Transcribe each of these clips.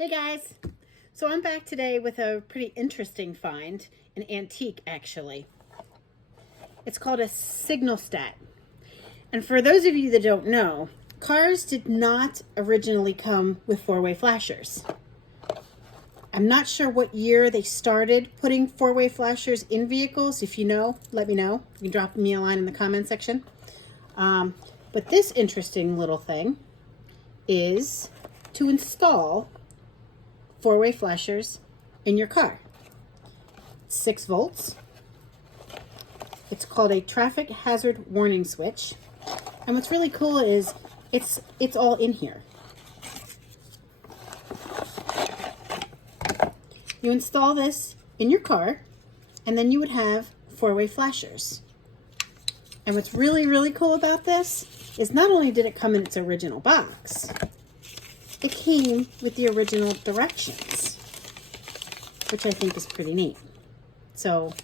Hey guys, so I'm back today with a pretty interesting find, an antique actually. It's called a signal stat. And for those of you that don't know, cars did not originally come with four-way flashers. I'm not sure what year they started putting four-way flashers in vehicles. If you know, let me know. You can drop me a line in the comment section. But this interesting little thing is to install four-way flashers in your car. 6 volts. It's called a traffic hazard warning switch. And what's really cool is it's all in here. You install this in your car, and then you would have four-way flashers. And what's really, really cool about this is not only did it come in its original box, it came with the original directions, which I think is pretty neat. So,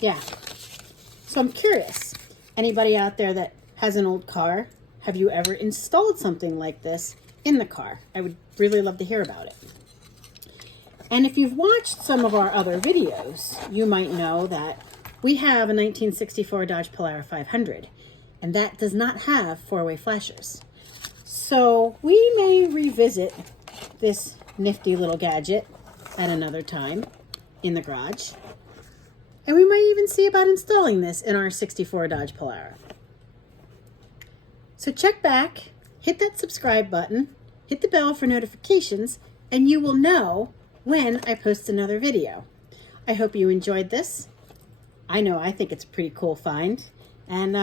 yeah. So I'm curious, anybody out there that has an old car, have you ever installed something like this in the car? I would really love to hear about it. And if you've watched some of our other videos, you might know that we have a 1964 Dodge Polara 500, and that does not have four-way flashers. So we may revisit this nifty little gadget at another time in the garage. And we might even see about installing this in our 64 Dodge Polara. So check back, hit that subscribe button, hit the bell for notifications, and you will know when I post another video. I hope you enjoyed this. I know I think it's a pretty cool find. And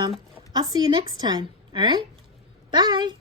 I'll see you next time. All right? Bye.